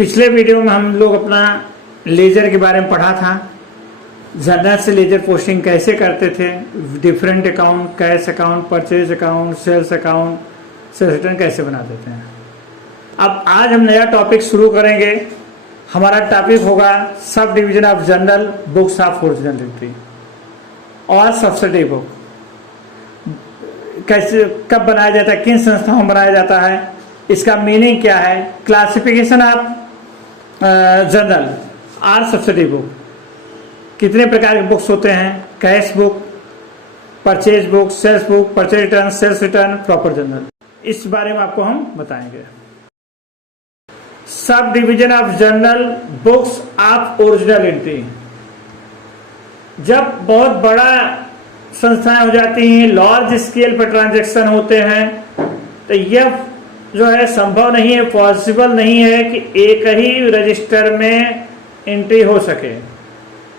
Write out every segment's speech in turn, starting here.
पिछले वीडियो में हम लोग अपना लेजर के बारे में पढ़ा था। जनरल से लेजर पोस्टिंग कैसे करते थे, different account, cash account, purchase account, sales account, sales return कैसे बना देते हैं। अब आज हम नया टॉपिक शुरू करेंगे। हमारा टॉपिक होगा sub division of journal books of original entry और सब्सिडी बुक। कैसे, कब बनाया जाता है, किन संस्थाओं में बनाया जाता है, इसका मीनिंग क्या है, क्लासिफिकेशन ऑफ जनरल और सब्सिडी बुक, कितने प्रकार के बुक्स होते हैं, cash book, purchase book, sales book, purchase return, sales return, proper journal, इस बारे में आपको हम बताएंगे। Sub division of journal books of original entry. जब बहुत बड़ा संस्थाएं हो जाती हैं, लार्ज स्केल पर ट्रांजैक्शन होते हैं, तो यह जो है संभव नहीं है, पॉसिबल नहीं है कि एक ही रजिस्टर में एंट्री हो सके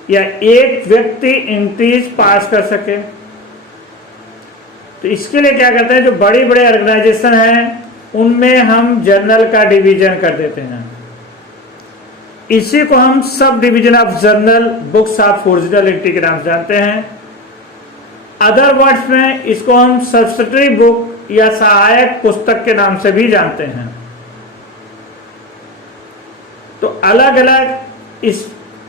या एक व्यक्ति एंट्रीज पास कर सके। तो इसके लिए क्या करते हैं, जो बड़ी बड़े ऑर्गेनाइजेशन हैं उनमें हम जर्नल का डिवीजन कर देते हैं। इसी को हम sub division of journal books of original entry के नाम से जानते हैं। अदर वर्ड्स में इसको हम सब्सिडरी बुक या सहायक पुस्तक के नाम से भी जानते हैं। तो अलग अलग इस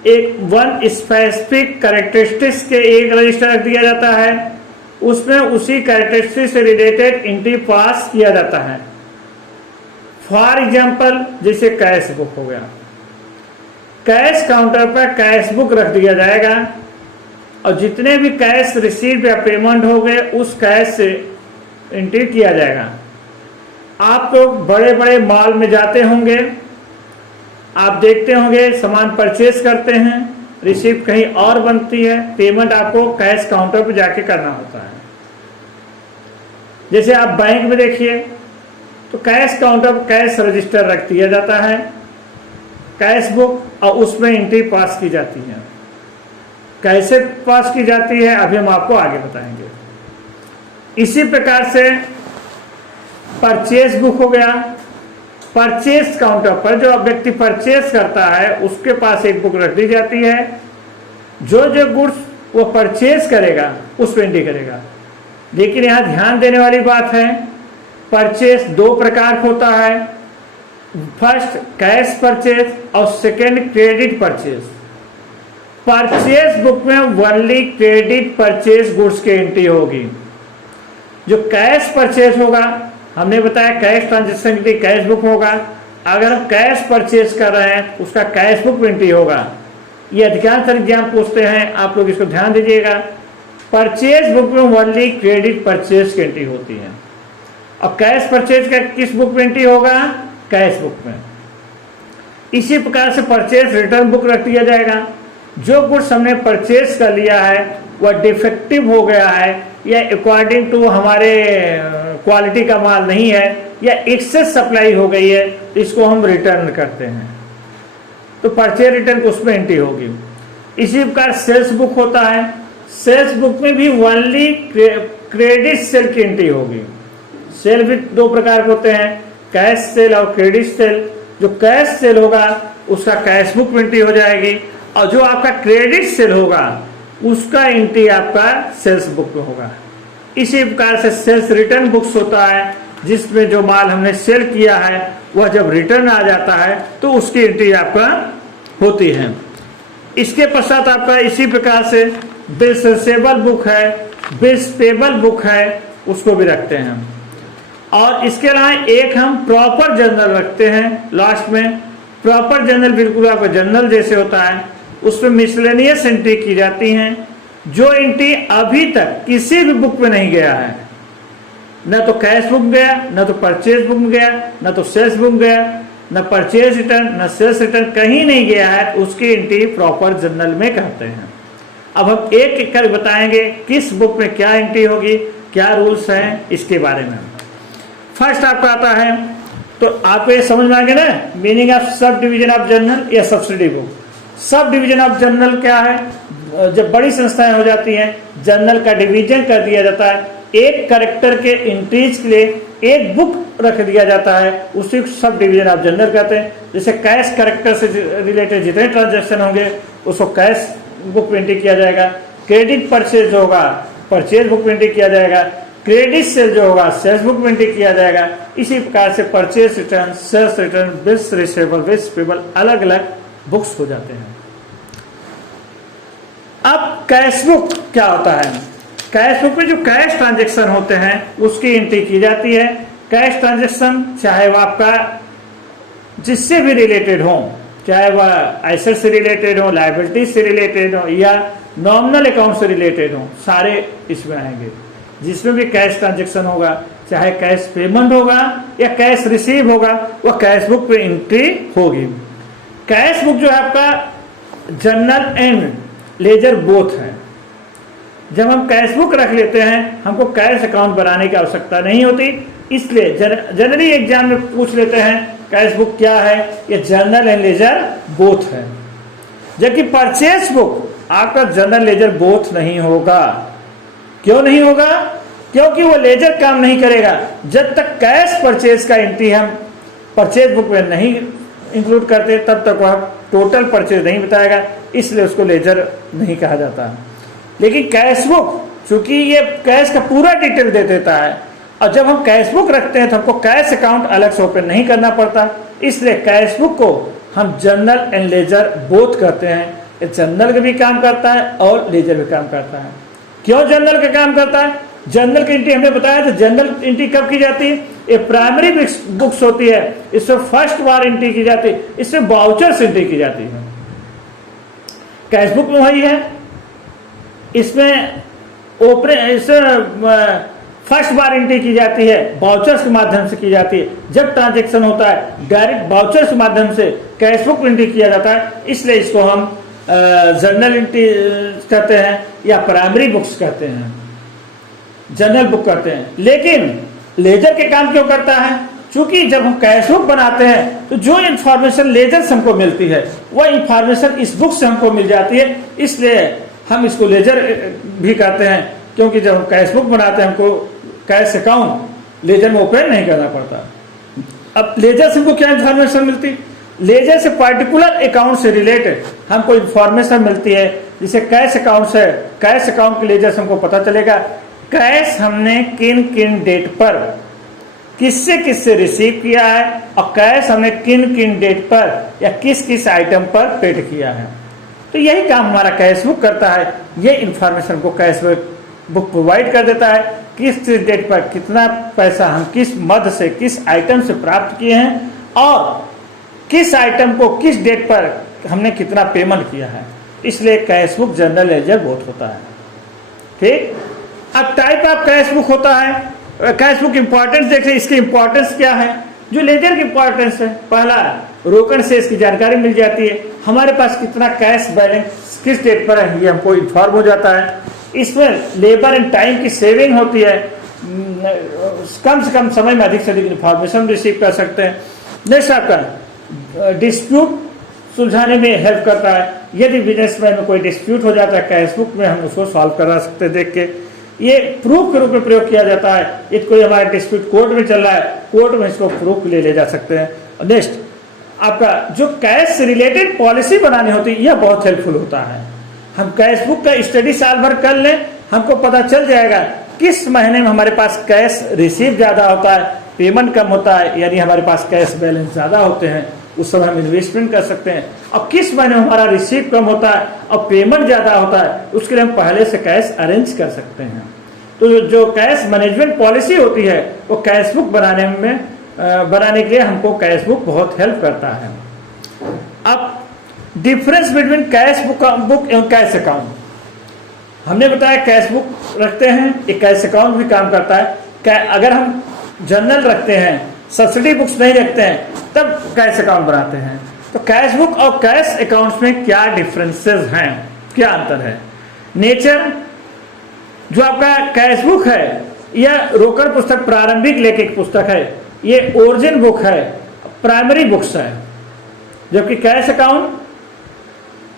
एक वन स्पेसिफिक कैरेक्टरिस्टिक्स के एक रजिस्टर रख दिया जाता है, उसमें उसी कैरेक्टरिस्टिक से रिलेटेड एंट्री पास किया जाता है। फॉर एग्जाम्पल, जैसे कैश बुक हो गया, कैश काउंटर पर कैश बुक रख दिया जाएगा और जितने भी कैश रिसीव या पेमेंट हो गए उस कैश से एंट्री किया जाएगा। आप लोग बड़े बड़े मॉल में जाते होंगे, आप देखते होंगे सामान परचेस करते हैं, रिसीप्ट कहीं और बनती है, पेमेंट आपको कैश काउंटर पर जाके करना होता है। जैसे आप बैंक में देखिए तो कैश काउंटर पर कैश रजिस्टर रख दिया जाता है, कैश बुक, और उसमें एंट्री पास की जाती है। कैसे पास की जाती है अभी हम आपको आगे बताएंगे। इसी प्रकार से परचेज बुक हो गया। परचेज काउंटर पर जो व्यक्ति परचेज करता है उसके पास एक बुक रख दी जाती है, जो जो गुड्स वो परचेज करेगा उस पर एंट्री करेगा। लेकिन यहाँ ध्यान देने वाली बात है, परचेज दो प्रकार होता है, फर्स्ट कैश परचेज और second credit purchase. Purchase book में ओनली क्रेडिट परचेज गुड्स की एंट्री होगी। जो कैश परचेज होगा, हमने बताया कैश ट्रांजेक्शन के लिए कैश बुक होगा। अगर हम कैश परचेज कर रहे हैं उसका कैश बुक में एंट्री होगा। ये अधिकांश एग्जाम पूछते हैं, आप लोग इसको ध्यान दीजिएगा। परचेज बुक में ओनली क्रेडिट परचेज की एंट्री होती है और कैश परचेज का किस बुक में एंट्री होगा, कैश बुक में। इसी प्रकार से परचेज रिटर्न बुक रख दिया जाएगा। जो गुड्स हमने परचेज कर लिया है वह डिफेक्टिव हो गया है या अकॉर्डिंग टू हमारे क्वालिटी का माल नहीं है या एक्सेस सप्लाई हो गई है, तो इसको हम रिटर्न करते हैं। तो परचेज रिटर्न उसमें एंट्री होगी। इसी प्रकार सेल्स बुक होता है। सेल्स बुक में भी ओनली क्रेडिट सेल की एंट्री होगी। सेल भी दो प्रकार के होते हैं, कैश सेल और क्रेडिट सेल। जो कैश सेल होगा उसका कैश बुक में एंट्री हो जाएगी और जो आपका क्रेडिट सेल होगा उसका एंट्री आपका सेल्स बुक में होगा। इसी प्रकार से सेल्स रिटर्न बुक्स होता है, जिसमें जो माल हमने सेल किया है वह जब रिटर्न आ जाता है तो उसकी एंट्री आपका होती है। इसके पश्चात आपका इसी प्रकार से बिल्स रिसीवेबल बुक है, बिल्स पेबल बुक है, उसको भी रखते हैं। और इसके अलावा एक हम प्रॉपर जर्नल रखते हैं लास्ट में। प्रॉपर जर्नल बिल्कुल आपका जर्नल जैसे होता है, उसमें मिसलेनियस एंट्री की जाती हैं, जो एंट्री अभी तक किसी भी बुक में नहीं गया है। न तो कैश बुक गया, न तो परचेज बुक गया, न तो सेल्स बुक गया, न परचेज रिटर्न, न सेल्स रिटर्न, कहीं नहीं गया है, उसकी एंट्री प्रॉपर जर्नल में कहते हैं। अब हम एक एक कर बताएंगे किस बुक में क्या एंट्री होगी, क्या रूल्स हैं इसके बारे में। फर्स्ट आपका आता है, तो आपको ये समझ में आ गया ना meaning of sub division of journal या subsidy book. Sub division of journal क्या है, जब बड़ी संस्थाएं हो जाती हैं जर्नल का डिवीजन कर दिया जाता है, एक कैरेक्टर के एंट्रीज के लिए एक बुक रख दिया जाता है, उसी को सब डिवीजन ऑफ जर्नल कहते हैं। जैसे कैश कैरेक्टर से रिलेटेड जितने ट्रांजैक्शन होंगे उसको कैश बुक में एंट्री किया जाएगा। क्रेडिट परचेज होगा, परचेज बुक में एंट्री किया जाएगा। क्रेडिट सेल जो होगा, सेल्स बुक में एंट्री किया जाएगा। इसी प्रकार से purchase return, sales return, bills receivable, bills payable अलग अलग बुक्स हो जाते हैं। अब कैश बुक क्या होता है? कैश बुक में जो कैश ट्रांजैक्शन होते हैं उसकी एंट्री की जाती है। कैश ट्रांजैक्शन चाहे वह आपका जिससे भी रिलेटेड हो, चाहे वह एसेट से रिलेटेड हो, लायबिलिटी से रिलेटेड हो या नॉमिनल अकाउंट से रिलेटेड हो, सारे इसमें आएंगे। जिसमें भी कैश ट्रांजैक्शन होगा, चाहे कैश पेमेंट होगा या कैश रिसीव होगा, वह कैश बुक पे एंट्री होगी। कैश बुक जो है आपका जर्नल एंड लेजर बोथ है। जब हम कैश बुक रख लेते हैं हमको कैश अकाउंट बनाने की आवश्यकता नहीं होती, इसलिए जनरली एग्जाम में पूछ लेते हैं कैश बुक क्या है, ये जर्नल एंड लेजर बोथ है। जबकि परचेज बुक आपका जर्नल लेजर बोथ नहीं होगा। क्यों नहीं होगा? क्योंकि वो लेजर काम नहीं करेगा जब तक कैश परचेज का एंट्री हम परचेज बुक में नहीं इंक्लूड करते, तब तक वह टोटल परचेज नहीं बताएगा, इसलिए उसको लेजर नहीं कहा जाता। लेकिन कैश बुक चूंकि ये कैश का पूरा डिटेल दे देता है, और जब हम कैश बुक रखते हैं तो हमको कैश अकाउंट अलग से ओपन नहीं करना पड़ता, इसलिए कैश बुक को हम जर्नल एंड लेजर बोथ कहते हैं। ये जर्नल का भी काम करता है और लेजर भी काम करता है। क्यों जर्नल का काम करता है? जर्नल की एंट्री हमने बताया था, जर्नल एंट्री कब की जाती है? ये प्राइमरी बुक्स होती है, इसमें फर्स्ट बार एंट्री की जाती है, इसमें वाउचर्स एंट्री की जाती है। कैश बुक में वही है, इसमें फर्स्ट बार एंट्री की जाती है, वाउचर्स के माध्यम से की जाती है। जब ट्रांजैक्शन होता है डायरेक्ट वाउचर्स के माध्यम से कैश बुक एंट्री किया जाता है, इसलिए इसको हम जर्नल एंट्री कहते हैं या प्राइमरी बुक्स कहते हैं, जर्नल बुक कहते हैं। लेकिन लेजर के काम क्यों करता है? चूंकि जब हम कैश बुक बनाते हैं तो जो इंफॉर्मेशन लेजर से हमको मिलती है वह इंफॉर्मेशन इस बुक से हमको मिल जाती है, इसलिए हम इसको लेजर भी कहते हैं। क्योंकि जब हम कैश बुक बनाते हैं हमको कैश अकाउंट लेजर में ओपन नहीं करना पड़ता। अब लेजर से हमको क्या इंफॉर्मेशन मिलती? लेजर से पर्टिकुलर अकाउंट से रिलेटेड हमको इंफॉर्मेशन मिलती है। जैसे कैश अकाउंट से, कैश अकाउंट के लेजर से हमको पता चलेगा कैश हमने किन किन डेट पर किससे किससे रिसीव किया है और कैश हमने किन किन डेट पर या किस किस आइटम पर पेड किया है। तो यही काम हमारा कैश बुक करता है। ये इंफॉर्मेशन को कैश बुक प्रोवाइड कर देता है, किस डेट पर कितना पैसा हम किस मद से किस आइटम से प्राप्त किए हैं और किस आइटम को किस डेट पर हमने कितना पेमेंट किया है। इसलिए cash book journal ledger both होता है। ठीक, अब टाइप ऑफ कैश बुक होता है। कैश बुक इंपॉर्टेंस देखिए, इसकी इंपॉर्टेंस क्या है? जो लेजर की इंपॉर्टेंस है, पहला रोकड़ से इसकी जानकारी मिल जाती है, हमारे पास कितना कैश बैलेंस किस डेट पर है ये हमको इन्फॉर्म हो जाता है। इसमें लेबर एंड टाइम की सेविंग होती है, कम से कम समय में अधिक से अधिक इंफॉर्मेशन रिसीव कर सकते हैं। नेक्स्ट आपका डिस्प्यूट सुलझाने में हेल्प करता है। यदि बिजनेस में कोई डिस्प्यूट हो जाता है कैश बुक में हम उसको सॉल्व करा सकते हैं। देख के ये प्रूफ के रूप में प्रयोग किया जाता है। यदि कोई हमारा डिस्प्यूट कोर्ट में चल रहा है, कोर्ट में इसको प्रूफ ले जा सकते हैं। नेक्स्ट आपका जो कैश से रिलेटेड पॉलिसी बनानी होती है, यह बहुत हेल्पफुल होता है। हम कैश बुक का स्टडी साल भर कर लें, हमको पता चल जाएगा किस महीने में हमारे पास कैश रिसीव ज्यादा होता है, पेमेंट कम होता है, यानी हमारे पास कैश बैलेंस ज्यादा होते हैं, उस समय हम इन्वेस्टमेंट कर सकते हैं। और किस महीने में हमारा रिसीव कम होता है और पेमेंट ज्यादा होता है, उसके लिए हम पहले से कैश अरेंज कर सकते हैं। तो जो कैश मैनेजमेंट पॉलिसी होती है वो कैश बुक बनाने के लिए हमको कैश बुक बहुत हेल्प करता है। अब डिफरेंस बिटवीन कैश बुक एवं कैश अकाउंट, हमने बताया कैश बुक रखते हैं, एक कैश अकाउंट भी काम करता है। अगर हम जर्नल रखते हैं, सब्सिडी बुक्स नहीं रखते हैं, तब कैश अकाउंट बनाते हैं। तो कैश बुक और कैश अकाउंट्स में क्या डिफरेंसेस हैं, क्या अंतर है? नेचर, जो आपका कैश बुक है यह रोकड़ पुस्तक प्रारंभिक लेखक पुस्तक है, ये ओरिजिन बुक है, प्राइमरी बुक्स है। जबकि कैश अकाउंट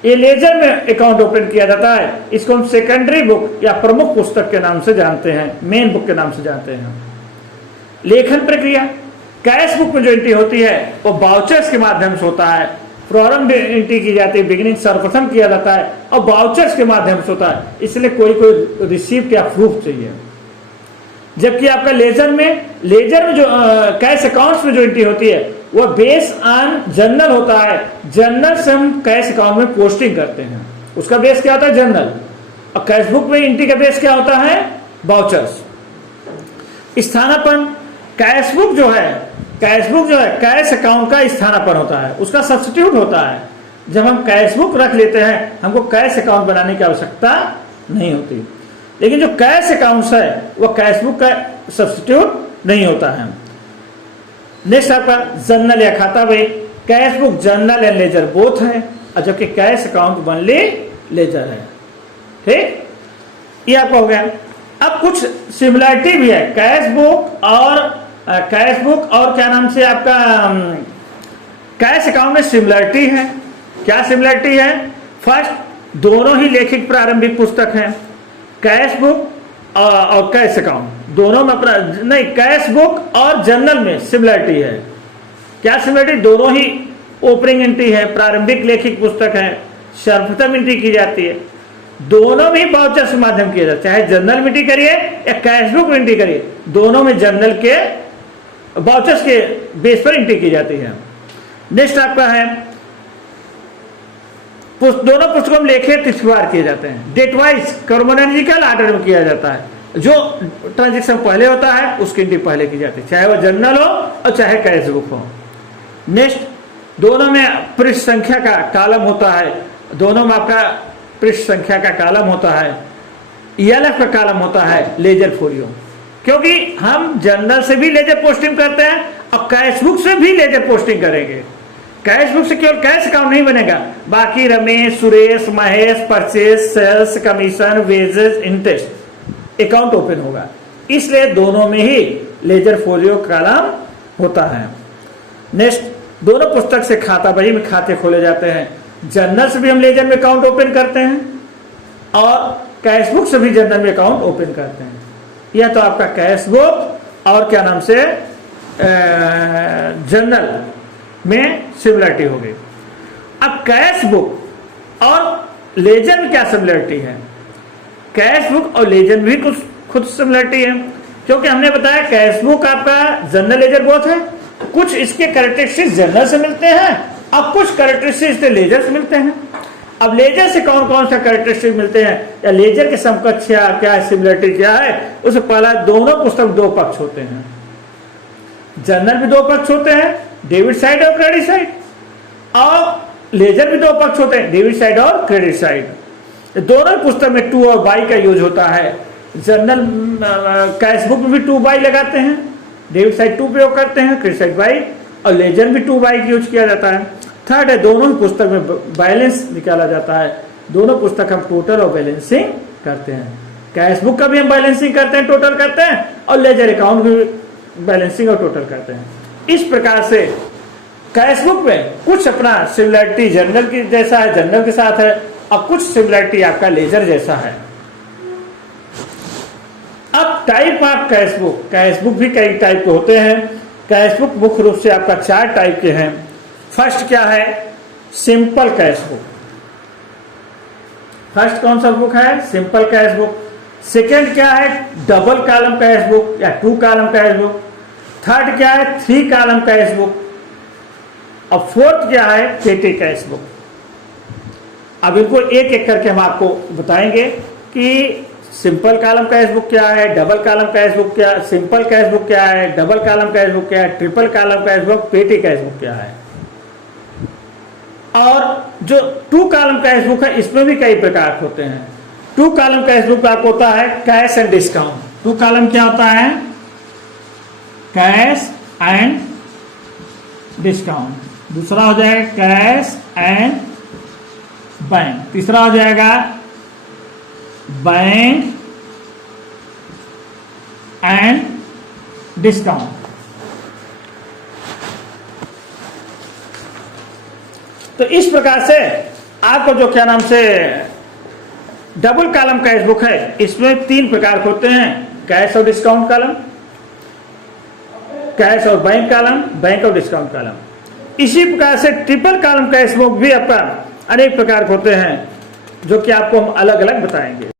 ये लेजर में अकाउंट ओपन किया जाता है। इसको हम सेकेंडरी बुक या प्रमुख पुस्तक के नाम से जानते हैं, मेन बुक के नाम से जानते हैं। लेखन प्रक्रिया, कैश बुक में जो एंट्री होती है वो बाउचर्स के माध्यम से होता है। प्रारंभ एंट्री की जाती है, बिगिनिंग सर्वप्रथम किया जाता है और बाउचर्स के माध्यम से होता है, इसलिए कोई रिसीप्ट या प्रूफ चाहिए। जबकि आपका लेजर में जो कैश अकाउंट्स में जो एंट्री होती है वो बेस ऑन जर्नल होता है। जर्नल से हम कैश अकाउंट में पोस्टिंग करते हैं, उसका बेस क्या होता है? जर्नल। और कैश बुक में एंट्री का बेस क्या होता है? बाउचर्स। स्थानापन्न, कैश बुक जो है कैश अकाउंट का स्थानापन्न होता है, उसका सब्स्टिट्यूट होता है। जब हम कैश बुक रख लेते हैं हमको कैश अकाउंट बनाने की आवश्यकता नहीं होती, लेकिन जो कैश अकाउंट्स है वो कैश बुक का सब्स्टिट्यूट नहीं होता है। नेक्स्ट आपका जर्नल या खाता बही, cash book journal and ledger both है, और जबकि कैश अकाउंट ओनली लेजर है। ठीक, ये आपका हो गया। अब कुछ सिमिलरिटी भी है कैश बुक और क्या नाम से आपका कैश अकाउंट में सिमिलरिटी है। क्या सिमिलरिटी है? फर्स्ट, दोनों ही लेखिक प्रारंभिक पुस्तक हैं। कैश बुक और कैश अकाउंट दोनों में कैश बुक और जर्नल में सिमिलरिटी है। क्या सिमिलरिटी? दोनों ही ओपनिंग एंट्री है, प्रारंभिक लेखिक पुस्तक है, सर्वप्रथम एंट्री की जाती है। दोनों में बाउचर से माध्यम किया जाता है, चाहे जर्नल में एंट्री करिए या कैश बुक में एंट्री करिए, दोनों में जर्नल के बाउचर्स के बेस पर एंट्री की जाती है। नेक्स्ट आपका है दोनों पुस्तकों में लेखे तिथिवार किए जाते हैं, डेट वाइज क्रोनोलॉजिकल ऑर्डर में किया जाता है। जो ट्रांजेक्शन पहले होता है उसकी एंट्री पहले की जाती है, चाहे वह जर्नल हो और चाहे कैश बुक हो। नेक्स्ट, दोनों में पृष्ठ संख्या का कॉलम होता है, दोनों में आपका पृष्ठ संख्या का कॉलम होता है, ELF का कॉलम होता है, लेजर फोलियो। क्योंकि हम जर्नल से भी लेजर पोस्टिंग करते हैं और कैश बुक से भी लेजर पोस्टिंग करेंगे। कैश बुक से केवल कैश अकाउंट नहीं बनेगा, बाकी Ramesh, Suresh, Mahesh, purchase, sales, commission, wages, interest account open होगा। इसलिए दोनों में ही लेजर फोलियो कॉलम होता है। नेक्स्ट, दोनों पुस्तक से खाता बही में खाते खोले जाते हैं। जर्नल से भी हम लेजर में अकाउंट ओपन करते हैं और कैश बुक से भी जर्नल में अकाउंट ओपन करते हैं। यह तो आपका कैश बुक और क्या नाम से जर्नल में सिमिलरिटी हो गई। अब कैश बुक और लेजर में क्या सिमिलरिटी है? कैश बुक और लेजर में भी कुछ खुद सिमिलरिटी है, क्योंकि हमने बताया कैश बुक आपका जर्नल लेजर बोथ है। कुछ इसके कैरेक्टरिस्टिक्स जर्नल से मिलते हैं और कुछ कैरेक्टरिस्टिक्स लेजर से मिलते हैं। अब लेजर से कौन कौन सा कैरेक्टरिस्टिक मिलते हैं या लेजर के समकक्ष क्या है, सिमिलरिटी क्या है? उससे पहला, दोनों पुस्तक दो पक्ष होते हैं। जर्नल भी दो पक्ष होते हैं, डेबिट साइड और क्रेडिट साइड, और लेजर भी दो पक्ष होते हैं, डेबिट साइड और क्रेडिट साइड। दोनों पुस्तक में टू और बाई का यूज होता है। जर्नल कैश बुक में भी टू बाई लगाते हैं, डेबिट साइड टू प्रयोग करते हैं, क्रेडिट साइड बाई, और लेजर भी टू बाई यूज किया जाता है। थर्ड है, दोनों ही पुस्तक में बैलेंस निकाला जाता है। दोनों पुस्तक हम टोटल और बैलेंसिंग करते हैं। कैश बुक का भी हम बैलेंसिंग करते हैं, टोटल करते हैं, और लेजर अकाउंट भी बैलेंसिंग और टोटल करते हैं। इस प्रकार से कैश बुक में कुछ अपना सिमिलरिटी जर्नल की जैसा है, जर्नल के साथ है, और कुछ सिमिलरिटी आपका लेजर जैसा है। अब टाइप ऑफ कैश बुक भी कई टाइप के होते हैं। कैश बुक मुख्य रूप से आपका 4 टाइप के हैं। फर्स्ट क्या है? Simple cash book. फर्स्ट कौन सा बुक है? Simple cash book. सेकेंड क्या है? डबल कॉलम कैश बुक या 2 कॉलम कैश बुक। थर्ड क्या है? 3 कॉलम कैश बुक। और फोर्थ क्या है? पेटी कैश बुक। अब इनको एक एक करके हम आपको बताएंगे कि सिंपल कॉलम कैश बुक क्या है, डबल कॉलम कैश बुक क्या, सिंपल कैश बुक क्या है, डबल कॉलम कैश बुक क्या है, ट्रिपल कॉलम कैश बुक, पेटी कैश बुक क्या है। और जो 2 कॉलम कैश बुक है इसमें भी कई प्रकार होते हैं। 2 कॉलम कैश बुक आपको होता है कैश एंड डिस्काउंट। 2 कॉलम क्या होता है? Cash and discount. दूसरा हो जाएगा कैश एंड बैंक। तीसरा हो जाएगा बैंक एंड डिस्काउंट। तो इस प्रकार से आपको जो क्या नाम से डबल कॉलम कैश बुक है, इसमें 3 प्रकार होते हैं, कैश और डिस्काउंट कॉलम, कैश और बैंक कॉलम, बैंक और डिस्काउंट कॉलम। इसी प्रकार से ट्रिपल कॉलम कैश बुक भी आपका अनेक प्रकार होते हैं, जो कि आपको हम अलग अलग बताएंगे।